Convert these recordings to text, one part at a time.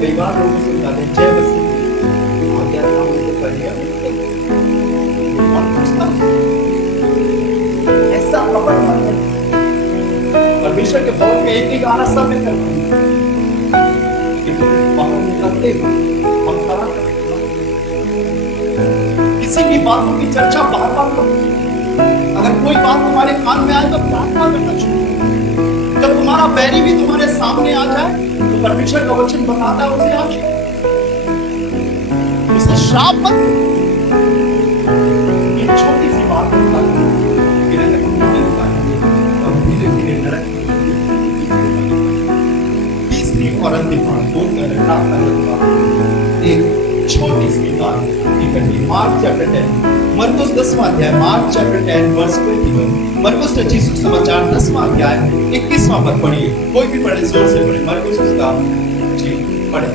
कई बार लोगों से जाते हैं जय मसीह आज्ञा हमको करिए और पूछता ऐसा कपट मत कर। परमेश्वर के भवन में एक ही गाना सब में करना कि बाहर निकलते हम खड़ा किसी भी बातों की चर्चा बार बार करो। अगर कोई बात तुम्हारे कान में आए तो प्रार्थना करना चाहिए। जब तुम्हारा बैरी भी तुम्हारे सामने आ जाए तो परमेश्वर का वचन बताता है उसे आज उसे श्राप मत। ये छोटी सी बात होता है धीरे धीरे नरक तीसरी और अंतिम बात बोलकर एक छोटी सी बात मार्क चैप्टर 10 मरकुस 10वां अध्याय मार्क चैप्टर 10 वर्स 21 मरकुस रचित सुसमाचार 10वां अध्याय 21वां पद पढ़िए। कोई भी पढ़े जोर से पढ़े मरकुस उसका जी पढ़े।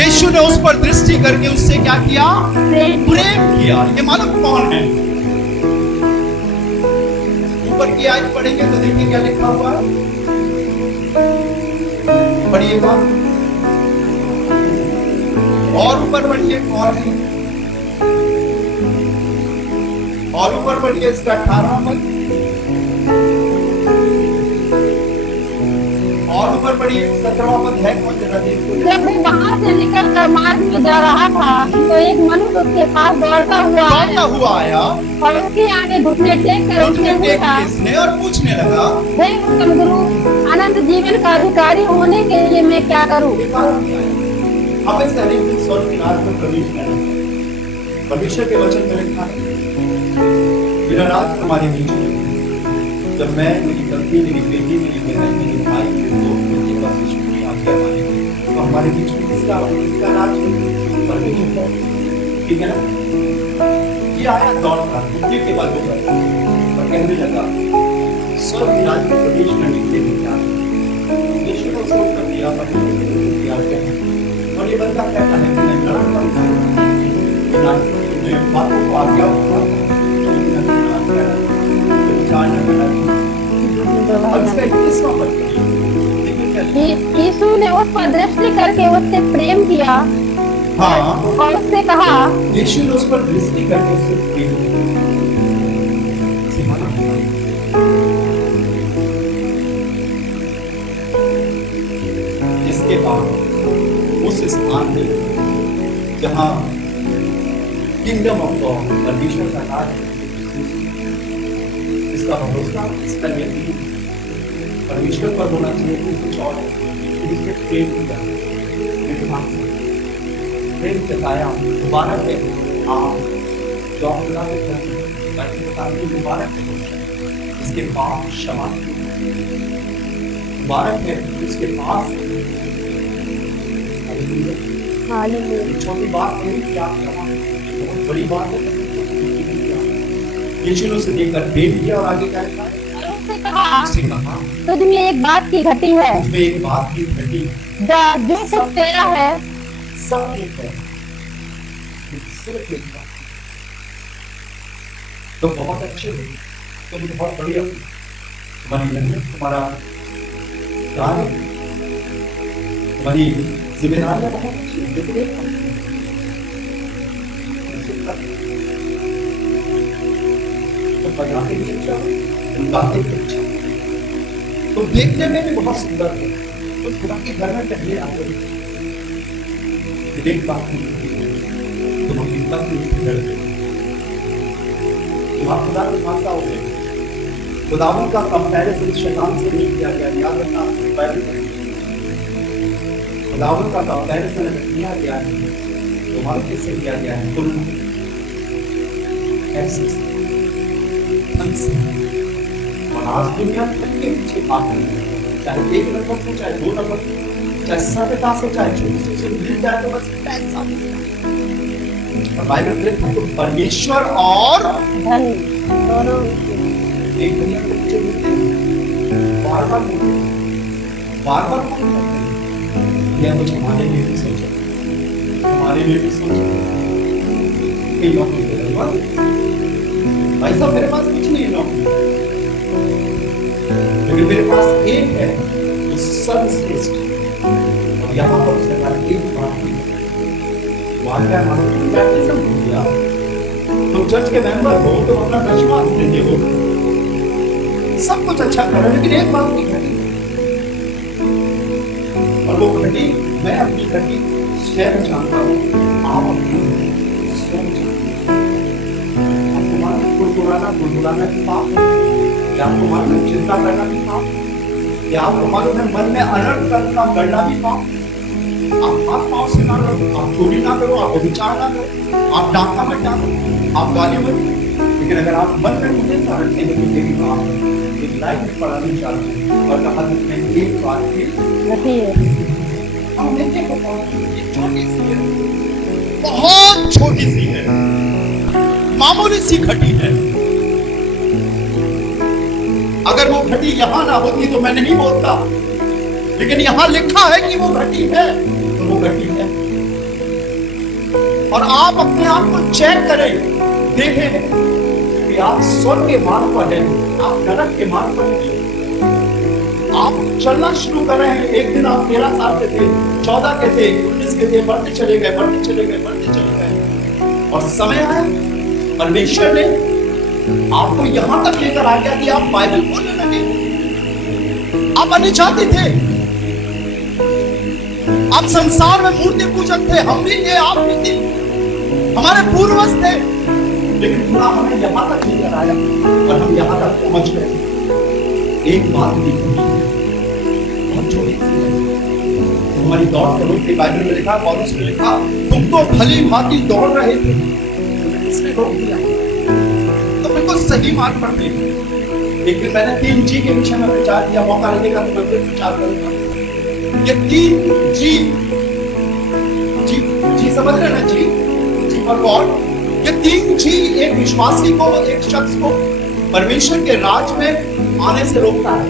यीशु ने उस पर दृष्टि करके उससे क्या किया? प्रेम किया। ये मालूम कौन है? ऊपर की आयत पढ़ेंगे तो देखिए क्या लिखा हुआ है, पढ़िएगा और ऊपर बढ़िए और ऊपर बढ़िए इसका 18 पद और ऊपर बढ़िए 17वां पद है। कौन जगह देखो। जब वो वहां से निकल कर मार्ग में जा रहा था तो एक मनुष्य उसके पास दौड़ता हुआ आया और उसके आगे घुटने टेक कर उसने और पूछने लगा, हे उत्तम गुरु, अनंत जीवन का अधिकारी होने के लिए मैं क्या करूं? हमें स्वर्ग की राज में प्रवेश करना। परमेश्वर के वचन में लिखा है मेरा राज हमारे बीच में जब मैं मेरी पत्नी मेरी बेटी मेरी बहन मेरे भाई मेरे दोस्त उनके पास यीशु की आज्ञा मानेंगे तो हमारे बीच में किसका राज है? परमेश्वर। ठीक है ना? ये आया दौड़ता घुटने के बाद होगा और कहने लगा स्वर्ग की राज में प्रवेश करने के लिए क्या यीशु को स्वर्ग कर दिया परमेश्वर की आज्ञा और ये बंदा कहता है कि मैं लड़ूंगा मैं बातों को आज्ञा यीशु ने उस पर दृष्टि करके उससे प्रेम किया। हाँ। और उससे कहा, यीशु ने उस पर दृष्टि करके उससे प्रेम किया। इसके बाद उस स्थान में जहां किंगडम ऑफ गॉड परमेश्वर का राज है, इसका भरोसा इसका यकीन परमेश्वर पर होना चाहिए कि कुछ और इसके प्रेम किया प्रेम जताया दोबारा पे आप दोबारा इसके पाप क्षमा दोबारा पे उसके पास छोटी बात नहीं कि आप बहुत बड़ी बात है। यीशु ने उसे देखकर प्रेम किया और आगे क्या कहा? तुझ में एक बात की घटी है, तुझ में एक बात की घटी जो सब तेरा है सब एक है, सिर्फ एक बात। तो बहुत अच्छे हो, तुम बहुत बढ़िया, तुम्हारी मेहनत, तुम्हारा कार्य, तुम्हारी जिम्मेदारियां बहुत अच्छी है, लेकिन एक तो बजाते भी अच्छा, गाते भी अच्छा, तो देखने में भी बहुत सुंदर है। तो खुदा के घर में पहले आते एक बात नहीं, तुम अपनी पत्नी से डरते हो, तुम आप खुदा के मानता हो गए। खुदावन का कंपैरिजन शैतान से नहीं किया गया, याद रखना बाइबल में खुदावन का कंपैरिजन किया गया है, तुम्हारे किससे किया गया है? तुम ऐसे और आज दुनिया के पीछे बात नहीं, चाहे एक नंबर से, चाहे दो नंबर से, चाहे सभ्यता से, चाहे छोटी से मिल जाए तो बस पैसा। और बाइबल में तो परमेश्वर और धन दोनों एक दुनिया के पीछे मिलते हैं, बार बार मिलते हैं, बार बार मिलते हैं। यह कुछ हमारे लिए भी सोचो, हमारे लिए भी सोचो। कई नौकरी के लिए भाई साहब मेरे पास कुछ नहीं है नौकरी, लेकिन मेरे पास एक है जो सर्वश्रेष्ठ, और यहाँ पर उसने कहा एक बात की वाक्य बैप्टिज्म हो गया। तुम चर्च के मेंबर हो, तुम अपना विश्वास देते हो, सब कुछ अच्छा कर रहे हो, लेकिन एक बात नहीं घटी, और वो घटी मैं अपनी घटी स्वयं जानता हूँ, आप अपनी स्वयं जानते हो। आपको मालूम गुड़गुड़ाना की पाप है, या आपको मालूम है चिंता करना भी पाप, या आपको मालूम है मन में अनर्थ करना करना भी पाप। आप हाथ पाँव से ना करो, आप चोरी ना करो, आप व्यभिचार ना करो, आप डाका मत डालो, आप गाली मत दो, लेकिन अगर आप मन में मुझे ना रखेंगे तो मेरी बात एक लाइन में पढ़ानी चाहिए और कहा कि मैं एक बात की हम देखते हैं छोटी सी है, बहुत छोटी सी है, मामूली सी घटी है। अगर वो घटी यहां ना होती तो मैं नहीं बोलता, लेकिन यहां लिखा है कि वो घटी है, तो वो घटी है। और आप अपने आप को चेक करें, देखें कि आप स्वर्ग के मार्ग पर हैं, आप नरक के मार्ग पर हैं। आप चलना शुरू कर रहे हैं, एक दिन आप 13 साल के थे, 14 के थे, 19 के थे, बढ़ते चले गए, बढ़ते चले गए, बढ़ते चले गए, और समय आया परमेश्वर ने आपको यहां तक लेकर आ गया कि आप बाइबल बोलने लगे। आप अनिच्छाती थे, आप संसार में मूर्ति पूजक थे, हम भी थे, आप भी थे, हमारे पूर्वज थे, लेकिन खुदा हमें यहां तक लेकर आया और हम यहां तक पहुंच गए। एक बात भी बहुत छोटी सी है, हमारी दौड़ करो कि बाइबल में लिखा, पौलुस ने लिखा, तुम तो भली भांति दौड़ रहे थे, किसने रोक दिया? तो बिल्कुल सही मार्ग पर थे। एक दिन मैंने 3G के विषय में विचार किया, मौका लगेगा तो मैं फिर विचार करूंगा। ये 3G, जी समझ रहे ना, जी और गॉड, ये 3G एक विश्वासी को, एक शख्स को परमेश्वर के राज में आने से रोकता है।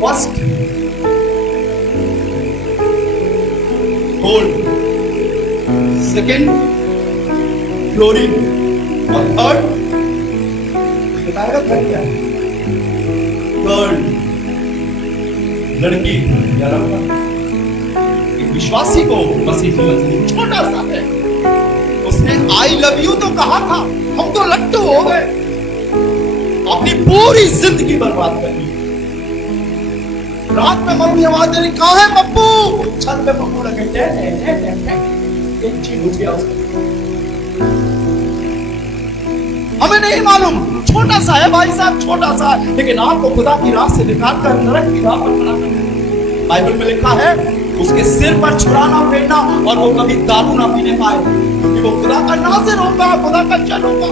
फर्स्ट, गोल्ड, सेकंड ग्लोरी, और थर्ड बताएगा थर्ड क्या है? थर्ड लड़की या लड़का। एक विश्वासी को मसीह जीवन से छोटा सा है, उसने आई लव यू तो कहा था, हम तो लट्टू हो गए, अपनी पूरी जिंदगी बर्बाद कर दी। रात में मम्मी आवाज दे रही, कहां है पप्पू? छत पे पप्पू लगे, एक चीज घुस गया उसको। हमें नहीं मालूम, छोटा सा है भाई साहब, छोटा सा है, लेकिन आपको खुदा की राह से निकाल कर नरक की राह पर खड़ा कर। बाइबल में लिखा है उसके सिर पर छुरा ना फेरना और वो कभी दारू ना पीने पाए, क्योंकि वो खुदा का नाज़िर होगा, खुदा का जन होगा।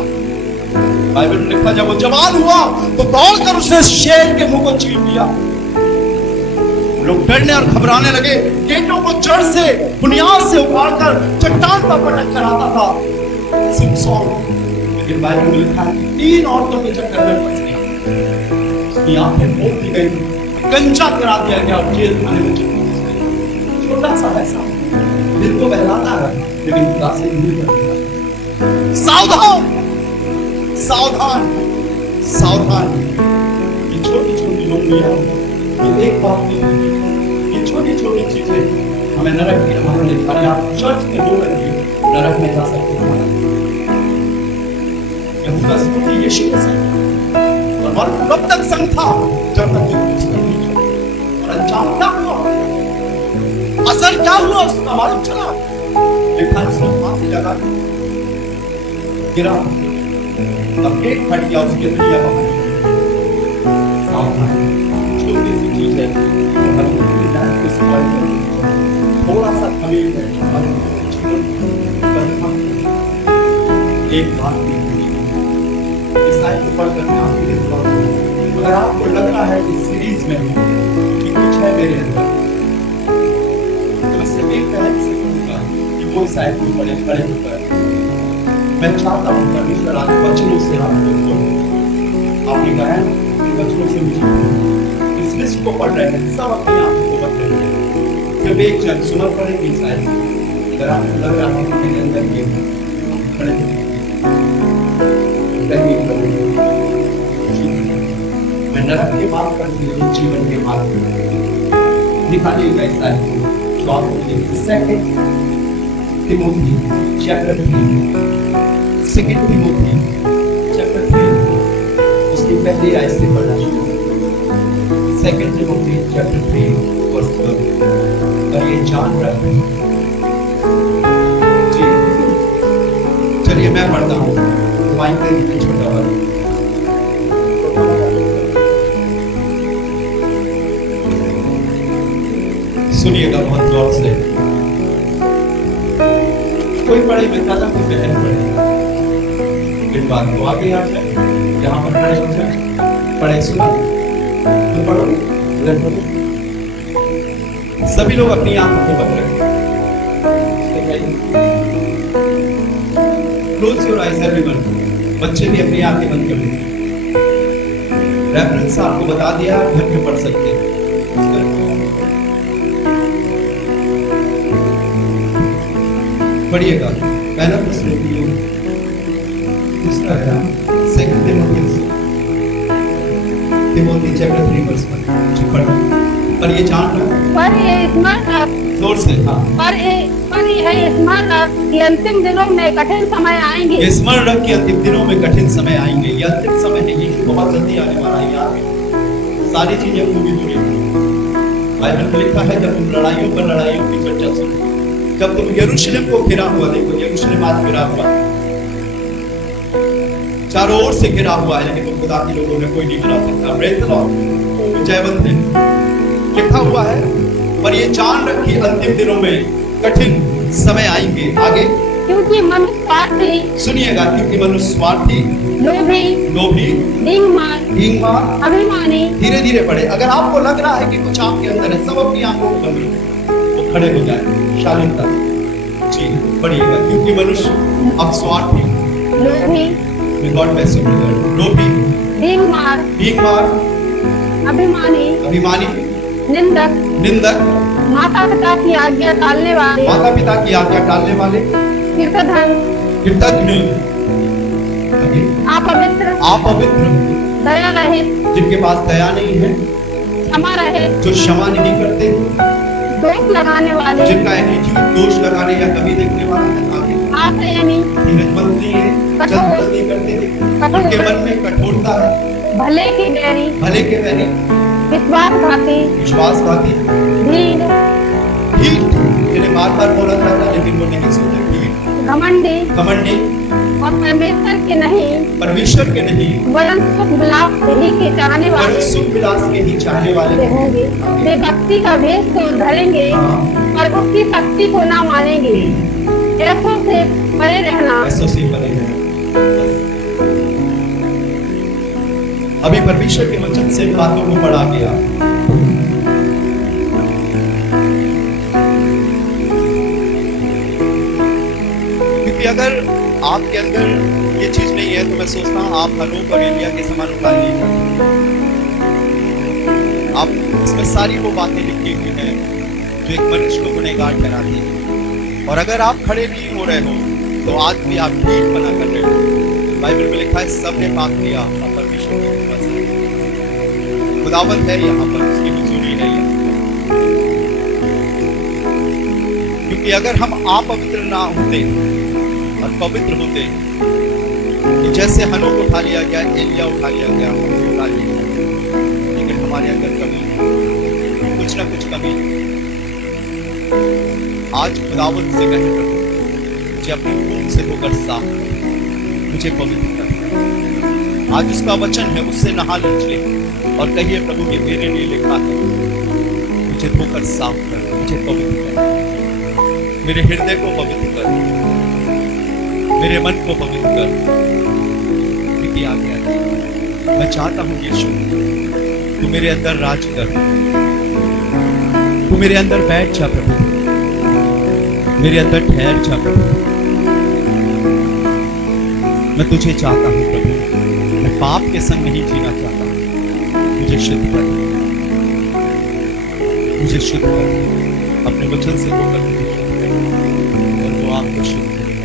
बाइबल में लिखा जब वो जवान हुआ तो दौड़कर उसने शेर के मुंह को चीर दिया। लोग डरने और घबराने लगे, गेटों को जड़ से, बुनियाद से उखाड़कर चट्टान पर पटक कर आता था सिमसोन। लेकिन बाइबल में लिखा है 3 औरतों के चक्कर में फंस गया, उसकी आंखें फोड़ दी गई, कंचा करा दिया गया, जेल खाने में चला। छोटा सा ऐसा दिल को बहलाता है, लेकिन खुदा से दूर करता है। सावधान सावधान सावधान, ये छोटी छोटी लोगों, ये एक बात नहीं, ये छोटी छोटी चीजें हमें नरक की राह में दिखाने। आप चर्च में हो करके नरक में जा सकते हैं। यहूदा स्तुति यीशु मसीह और मालूम कब तक संग था, जब तक वो कुछ नहीं किया। और अंजाम क्या हुआ, असर क्या हुआ उसका मालूम चला। लिखा उसने फांसी लगा गिरा, अब पेट फट गया, उसके दुनिया बाहर। छोटी सी चीज है, थोड़ा सा खमीर है, एक बात ईसाई को पढ़कर मैं आपके लिए दुआ करूं। अगर आपको लग रहा है इस सीरीज में कि कुछ है मेरे अंदर, तो मैं सिर्फ एक पहले से कहूंगा कि वो ईसाई को बड़े खड़े होकर मैं चाहता हूं परमेश्वर आज वचनों से आपको जोड़े। आपने गाया वचनों से मुझे इस लिस्ट को पढ़ रहे हैं, सब अपने आप को बदल रहे हैं। जब एक जन सुना पड़ेगी ईसाई, अगर आपको लग रहा है कि मेरे अंदर ये खड़े मैं नरक के मार्ग पर नहीं, जीवन के मार्ग पर दिखाइएगा इस तारीख को जो आपको मिलेगी। Second Timothy chapter 3, second Timothy chapter 3 उसकी पहली आयत से पढ़ना शुरू। Second Timothy chapter 3 verse 12। और ये जान रखना जी। चलिए मैं पढ़ता हूँ, माइक पे नीचे छोटा वाला। सुनिएगा बहुत गौर से। कोई पढ़े बेचारा, कोई बहन पढ़े, फिर बात को आगे आ जाए, यहाँ पर खड़े हो जाए, पढ़े सुना तो पढ़ो, इधर पढ़ो। सभी लोग अपनी आंखों को बंद रखें। Close your eyes everyone. बच्चे भी अपनी आंखें बंद कर लें। रेफरेंस आपको बता दिया, घर में पढ़ सकते हैं। पढ़िएगा। पहला प्रश्न दूसरा है सेकंड तिमोथी चैप्टर 3 वर्स 1। पर ये जान लो, पर ये स्मरण जोर से हाँ, पर ये स्मरण कि अंतिम दिनों में कठिन समय आएंगे। ये स्मरण रख कि अंतिम दिनों में कठिन समय आएंगे। ये अंतिम समय है, ये बहुत जल्दी आने वाला है। यार सारी चीजें पूरी हो रही। बाइबल में लिखा है जब तुम लड़ाइयों पर लड़ाइयों की चर्चा सुनो, जब तुम यरूशलेम को घिरा हुआ देखो, यरूशलेम आज घिरा हुआ, चारों ओर से घिरा हुआ है, लेकिन खुदा के लोगों ने कोई नहीं गिरा सकता। प्रेज़ द लॉर्ड, जयवंत है। लिखा हुआ है पर ये जान रखिए अंतिम दिनों में कठिन समय आएंगे। आगे, क्योंकि मनुष्य स्वार्थी, सुनिएगा, क्योंकि मनुष्य स्वार्थी, लोभी, ढींगमार, अभिमानी। धीरे धीरे पढ़े। अगर आपको लग रहा है कि कुछ आपके अंदर है, सब अपनी आंखों को बंद रखें, वो खड़े हो जाए शालीनता जी। पढ़िएगा, क्योंकि मनुष्य अब स्वार्थी, गॉड ब्लेस यू ब्रदर, लोभी, ढींगमार, अभिमानी, निंदक, माता पिता की आज्ञा टालने वाले, कृतघ्न, अपवित्र, दया रहित, जिनके पास दया नहीं है, क्षमा रहित, जो क्षमा नहीं करते, दोष लगाने वाले, जिनका एटीट्यूड दोष लगाने या कमी देखने वाला है। आगे, धीरजमंद नहीं है, जल्दी करते थे, उनके मन में कठोरता है, भले के बैरी, विश्वासघाती, ढीठ, जिन्हें बार-बार बोला जाता लेकिन वो नहीं सुनते, ढीठ, घमंडी, और परमेश्वर के नहीं, वरन सुख विलास के ही चाहने वाले होंगे। वे भक्ति का भेष तो धरेंगे और उसकी शक्ति को ना मानेंगे। ऐसों से परे रहना। अभी परमेश्वर के वचन से बातों को पढ़ा गया। क्योंकि अगर आपके अंदर ये चीज नहीं है तो मैं सोचता हूँ आप हनोक और एलिया के समान उपाय नहीं करते। आप इसमें सारी वो बातें लिखी हुई हैं जो एक मनुष्य को गुनहगार ठहराती है। और अगर आप खड़े नहीं हो रहे हो तो आज भी आप ठीक बना कर रहे हो। बाइबल में लिखा है सबने पाप किया और परमेश्वर की कृपा से खुदावंत है यहाँ पर, उसकी हुजूरी है यहाँ। क्योंकि अगर हम अपवित्र ना होते और पवित्र होते तो जैसे हनोक उठा लिया गया, एलिया उठा लिया गया, उठा लिया गया, लेकिन हमारे अंदर कमी, कुछ ना कुछ कमी। आज खुदावंत से कहे प्रभु मुझे अपने खून से होकर साफ कर, मुझे पवित्र कर। आज उसका वचन है, उससे नहा लीजिए और कहिए प्रभु ये मेरे लिए लिखा है, मुझे धोकर साफ कर, मुझे पवित्र कर, मेरे हृदय को पवित्र कर, मेरे मन को पवित्र कर। क्योंकि आगे आगे मैं चाहता हूँ यीशु तू मेरे अंदर राज कर, तू मेरे अंदर बैठ जा प्रभु, मेरे अंदर ठहर जा प्रभु। मैं तुझे चाहता हूँ प्रभु, मैं पाप के संग नहीं जीना चाहता। मुझे शुद्ध कर, मुझे शुद्ध कर, अपने वचन से होकर मुझे शुद्ध कर, और वो आपको शुद्ध करेगा।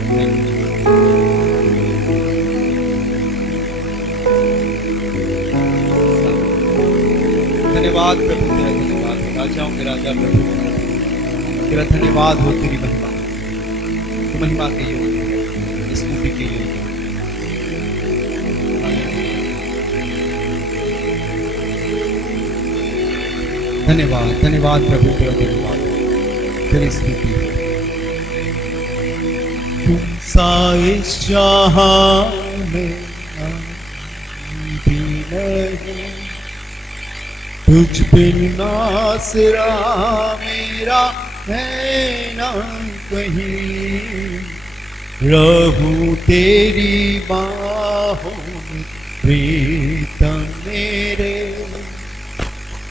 धन्यवाद प्रभु, तेरा धन्यवाद हो राजाओं के राजा प्रभु, तेरा धन्यवाद हो, तेरी महिमा तो महिमा के योग्य है, स्तुति के योग्य है। धन्यवाद धन्यवाद प्रभु, तेरा धन्यवाद, तेरी स्तुति। तुम सा इस जहां में भी नहीं, तुझ बिन नासरा मेरा है ना कहीं, रहूं तेरी बाहों में प्रीतम मेरे,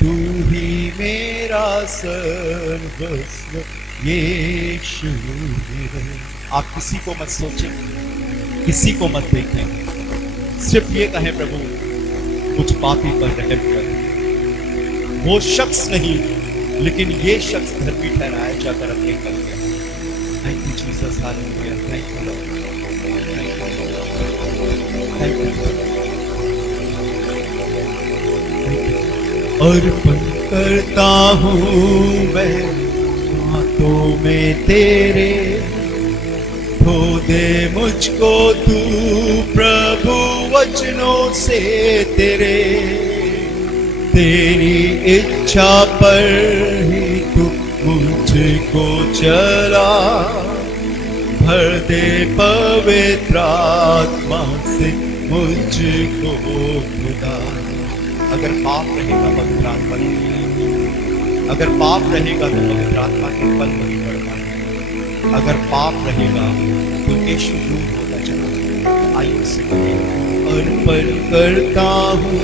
तू ही मेरा सर्वस्व यीशु मेरे। आप किसी को मत सोचें, किसी को मत देखें, सिर्फ ये कहें प्रभु कुछ पापी पर रहम कर। वो शख्स नहीं, लेकिन ये शख्स धर्मी ठहराया जाकर अपने कर गया। Thank you Jesus, hallelujah, thank you lord, thank you. अर्पण करता हूँ मैं हाथों में तेरे, धो दे मुझको तू प्रभु वचनों से तेरे, तेरी इच्छा पर ही तू मुझको चला, भर दे पवित्र आत्मा से मुझको खुदा। अगर पाप रहेगा पवित्र आत्मा नहीं, अगर पाप रहेगा तो पवित्र आत्मा के फल नहीं बढ़ पाएंगे, अगर पाप रहेगा तो यीशु दूर होता चला जाएगा। आइए से अर्पण करता हूँ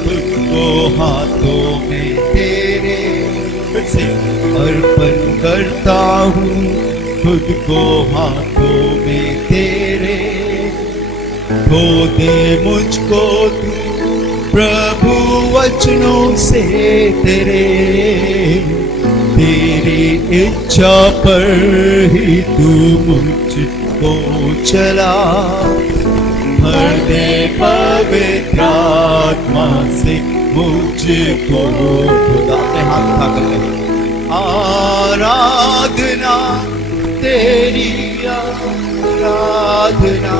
तुझको हाथों में तेरे, फिर से अर्पण करता हूँ खुद को हाथों में तेरे, धो दे मुझको तू प्रभु वचनों से तेरे, तेरी इच्छा पर ही तू मुझको चला, भर दे पवित्र आत्मा से मुझको खुदा। अपने हाथ उठा कर कहें आराधना तेरी, आराधना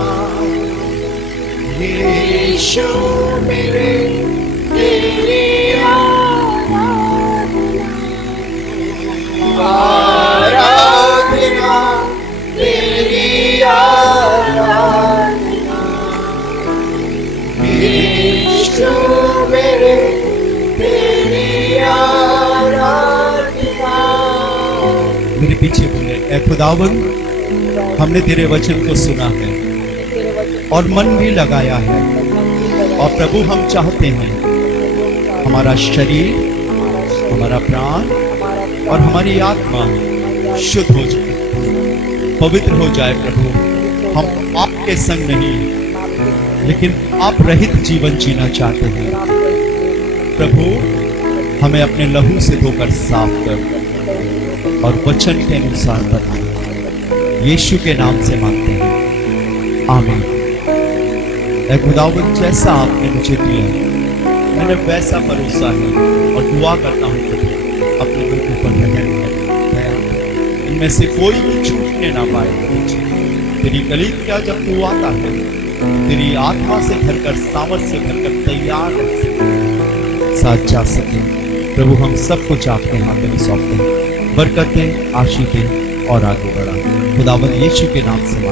यीशु मेरे, तेरी आराधना, तेरी आराधना यीशु मेरे, तेरी आराधना। मेरे पीछे बोले, ऐ खुदावन हमने तेरे वचन को सुना है और मन भी लगाया है, और प्रभु हम चाहते हैं हमारा शरीर, हमारा प्राण और हमारी आत्मा शुद्ध हो जाए, पवित्र हो जाए। प्रभु हम आपके संग नहीं लेकिन आप रहित जीवन जीना चाहते हैं। प्रभु हमें अपने लहू से धोकर साफ कर और वचन के अनुसार बना। यीशु के नाम से मांगते हैं, आमीन। ऐ खुदावंद जैसा आपने मुझे दिया मैंने वैसा परोसा है, और दुआ करता हूँ प्रभु अपने लोगों पर रहम कर, इनमें से कोई भी छूटने ना पाए। तेरी गलीत क्या जब तू आता है, तेरी आत्मा से भरकर, सामर्थ से भरकर तैयार रह सके, साथ जा सके। प्रभु हम सब कुछ आपके हाथ में सौंपते हैं, बरकतें, आशीषें और आगे बढ़ा। खुदावंद यीशु के नाम से मांगते हैं।